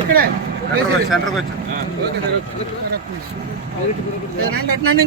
ఇక్కడే సెంటర్కి వచ్చి రండి అట్నండి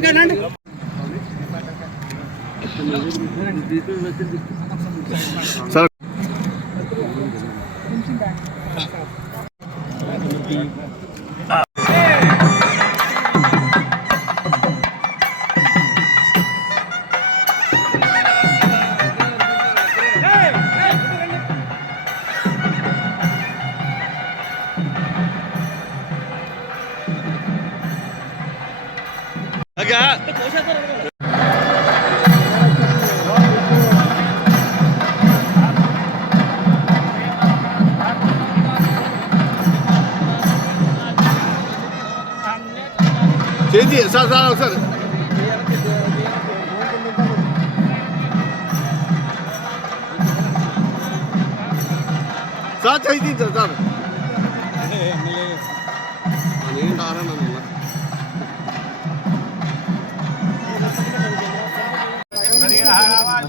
ఇంకా రండి చేతి సార్ సార్ ఒకసారి సార్ చేతి సార్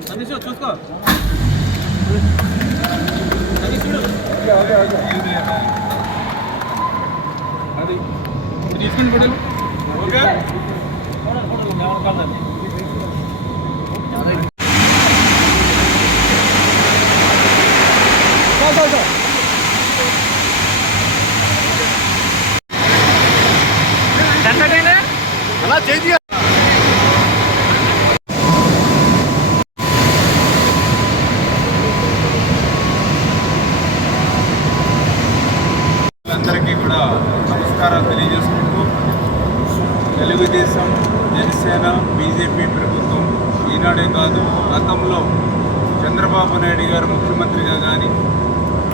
안녕하세요, 조스카. आगे आगे आगे अरे रीफंड बढ़े ओके और और और काम करना है చంద్రబాబు నాయుడు గారు ముఖ్యమంత్రిగా కానీ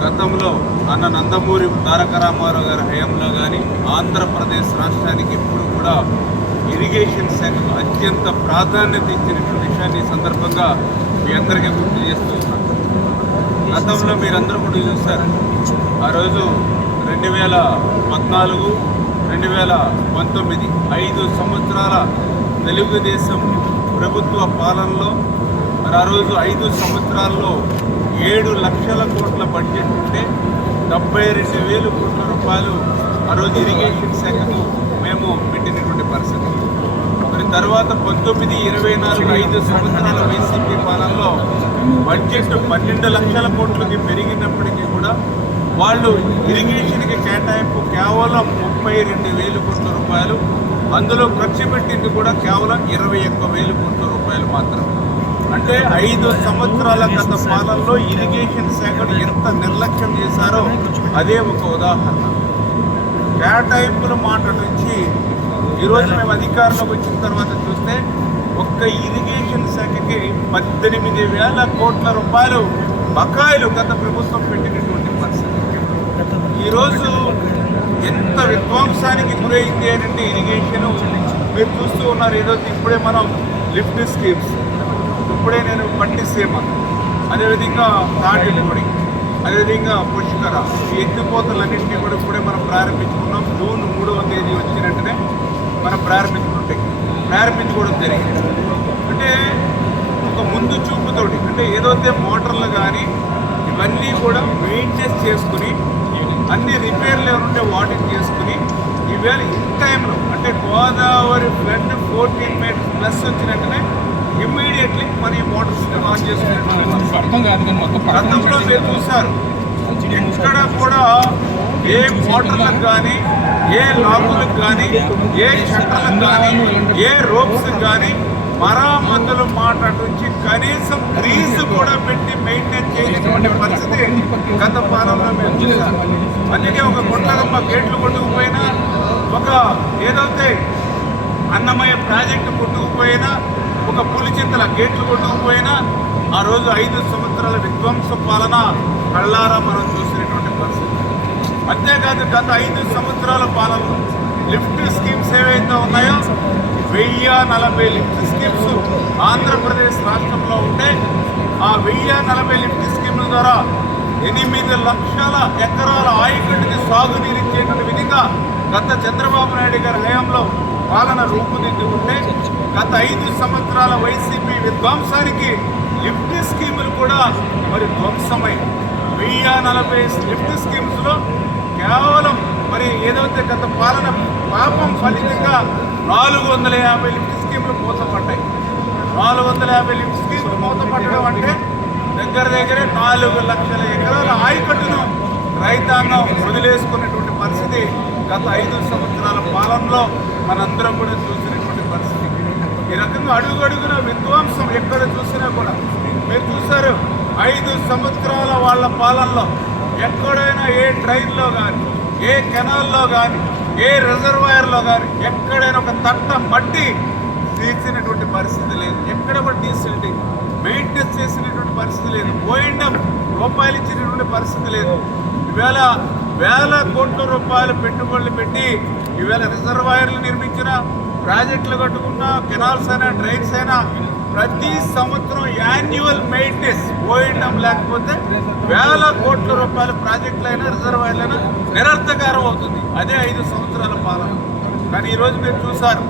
గతంలో అన్న నందమూరి తారక రామారావు గారి హయాంలో కానీ ఆంధ్రప్రదేశ్ రాష్ట్రానికి ఎప్పుడు కూడా ఇరిగేషన్ శాఖకు అత్యంత ప్రాధాన్యత ఇచ్చినటువంటి విషయాన్ని సందర్భంగా మీ అందరికీ గుర్తు చేస్తూ ఉన్నాను. గతంలో మీరందరూ కూడా చూశారు. ఆ రోజు రెండు వేల పద్నాలుగు రెండు వేల పంతొమ్మిది ఐదు సంవత్సరాల తెలుగుదేశం ప్రభుత్వ పాలనలో మరి ఆ రోజు ఐదు సంవత్సరాల్లో ఏడు లక్షల కోట్ల బడ్జెట్ ఉంటే డెబ్బై రెండు వేలు కోట్ల రూపాయలు ఆ రోజు ఇరిగేషన్ శాఖకు మేము పెట్టినటువంటి పరిస్థితి. మరి తర్వాత పంతొమ్మిది ఇరవై నాలుగు ఐదు సంవత్సరాల వైసీపీ పాలనలో బడ్జెట్ పన్నెండు లక్షల కోట్లకి పెరిగినప్పటికీ కూడా వాళ్ళు ఇరిగేషన్కి కేటాయింపు కేవలం ముప్పై రెండు వేలు కోట్ల రూపాయలు అందులో ఖర్చు పెట్టింది కూడా కేవలం ఇరవై ఒక్క వేలు కోట్ల రూపాయలు మాత్రమే. అంటే ఐదు సంవత్సరాల గత పాలనలో ఇరిగేషన్ శాఖను ఎంత నిర్లక్ష్యం చేశారో అదే ఒక ఉదాహరణ. కేటాయింపుల మాట నుంచి ఈరోజు మేము అధికారంలోకి వచ్చిన తర్వాత చూస్తే ఒక్క ఇరిగేషన్ శాఖకి పద్దెనిమిది వేల కోట్ల రూపాయలు బకాయిలు గత ప్రభుత్వం పెట్టినటువంటి పరిస్థితి. ఈరోజు ఎంత విధ్వంసానికి గురైంది అంటే ఇరిగేషన్ మీరు చూస్తూ ఉన్నారు. ఈరోజు ఇప్పుడే మనం లిఫ్ట్ స్కీమ్స్ ఇప్పుడే నేను పట్టి సీమ. అదేవిధంగా తాటి పొడి. అదేవిధంగా పుష్కర. ఈ ఎత్తిపోతలన్నింటినీ కూడా ఇప్పుడే మనం ప్రారంభించుకున్నాం. జూన్ మూడవ తేదీ వచ్చిన వెంటనే మనం ప్రారంభించుకుంటే ప్రారంభించుకోవడం జరిగింది. అంటే ఒక ముందు చూపుతోటి అంటే ఏదైతే మోటార్లు కానీ ఇవన్నీ కూడా మెయింటెన్స్ చేసుకుని అన్ని రిపేర్లు ఉంటే వాటిని చేసుకుని ఈవేళ ఇన్ టైంలో అంటే Godavari flood fourteen metres plus వచ్చిన వెంటనే ఇమ్మీడియట్లీ మన ఈ మోటార్స్ ఆన్ చేసుకునేటువంటి అర్థం కాదు కానీ మొత్తం గతంలో మీరు చూశారు. ఎక్కడ కూడా ఏ మోటార్లకు కానీ ఏ లాకులకు కానీ ఏ షట్టర్లకు కానీ ఏ రోప్స్ కానీ మరామతుల మాట నుంచి కనీసం గ్రీస్ కూడా పెట్టి మెయింటైన్ చేయనటువంటి పరిస్థితి గత పాలనలో మేము చూసాం అందుకే ఒక గుంటలమ్మ గేట్లు కొట్టుకుపోయినా ఒక ఏదైతే అన్నమయ్య ప్రాజెక్టు కొట్టుకుపోయినా ఒక పులిచింతల గేట్లు కొట్టుకుపోయినా ఆ రోజు ఐదు సంవత్సరాల విధ్వంస పాలన కళ్ళారా మనం చూసినటువంటి పరిస్థితి. అంతేకాదు గత ఐదు సంవత్సరాల పాలనలో లిఫ్ట్ స్కీమ్స్ ఏవైతే ఉన్నాయో వెయ్యి నలభై లిఫ్ట్ స్కీమ్స్ ఆంధ్రప్రదేశ్ రాష్ట్రంలో ఉంటే ఆ వెయ్యి నలభై లిఫ్ట్ స్కీమ్ల ద్వారా ఎనిమిది లక్షల ఎకరాల ఆయకట్టుకి సాగునీరిచ్చేటువంటి విధంగా గత చంద్రబాబు నాయుడు గారి హయాంలో పాలన రూపుదిద్దుకుంటే గత ఐదు సంవత్సరాల వైసీపీ విధ్వంసానికి లిఫ్ట్ స్కీములు కూడా మరి ధ్వంసమై వెయ్యి నలభై లిఫ్ట్ స్కీమ్స్లో కేవలం మరి ఏదైతే గత పాలన పాపం ఫలితంగా నాలుగు వందల యాభై లిఫ్ట్ స్కీములు మూతపడ్డాయి. నాలుగు వందల యాభై లిఫ్ట్ స్కీములు మూతపడడం అంటే దగ్గర దగ్గరే నాలుగు లక్షల ఎకరాల ఆయకట్టును రైతాంగం వదిలేసుకున్నటువంటి పరిస్థితి గత ఐదు సంవత్సరాల పాలనలో మనందరం కూడా చూసినటువంటి ఈ రకంగా అడుగడుగున విధ్వంసం ఎక్కడ చూసినా కూడా మీరు చూసారు ఐదు సంవత్సరాల వాళ్ళ పాలనలో ఎక్కడైనా ఏ ట్రైన్లో కానీ ఏ కెనాల్లో కానీ ఏ రిజర్వాయర్లో కానీ ఎక్కడైనా ఒక తట్ట మట్టి తీసినటువంటి పరిస్థితి లేదు. ఎక్కడ కూడా తీసుకెళ్ళి మెయింటెన్స్ చేసినటువంటి పరిస్థితి లేదు. పోయిండం రూపాయలు ఇచ్చినటువంటి పరిస్థితి లేదు. ఈవేళ వేల కోట్ల రూపాయలు పెట్టుబడులు పెట్టి ఈవేళ రిజర్వాయర్లు నిర్మించిన ప్రాజెక్టులు కట్టుకున్నా కెనాల్స్ అయినా డ్రైన్స్ అయినా ప్రతి సంవత్సరం యాన్యువల్ మెయింటెనెన్స్ పోయిండం లేకపోతే వేల కోట్ల రూపాయల ప్రాజెక్టులైనా రిజర్వాయర్లైనా నిరర్థకారం అవుతుంది. అదే ఐదు సంవత్సరాల పాలన. కానీ ఈరోజు మీరు చూసారు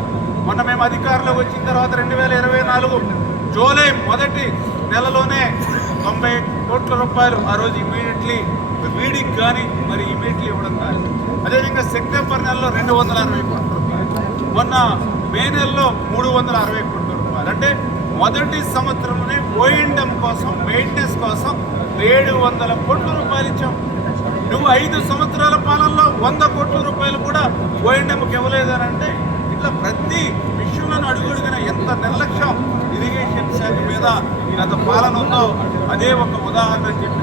మొన్న మేము అధికారంలోకి వచ్చిన తర్వాత రెండు వేల ఇరవై నాలుగు జూలై మొదటి నెలలోనే తొంభై కోట్ల రూపాయలు ఆ రోజు ఇమీడియట్లీ వీడికి కానీ మరి ఇమీడియట్లీ ఇవ్వడం కానీ అదేవిధంగా సెప్టెంబర్ నెలలో రెండు వందల అరవై కోట్ల మొన్న మే నెలలో మూడు వందల అరవై కోట్ల రూపాయలు. అంటే మొదటి సంవత్సరంలోనే ఓఎండం కోసం మెయింటెనెన్స్ కోసం ఏడు వందల కోట్ల రూపాయలు ఇచ్చాం. నువ్వు ఐదు సంవత్సరాల పాలనలో వంద కోట్ల రూపాయలు కూడా ఓఎండంకి ఇవ్వలేదనంటే ఇట్లా ప్రతి విషయంలో అడుగుడుగున ఎంత నిర్లక్ష్యం ఇరిగేషన్ శాఖ మీద గత పాలన ఉందో అదే ఒక ఉదాహరణ చెప్పి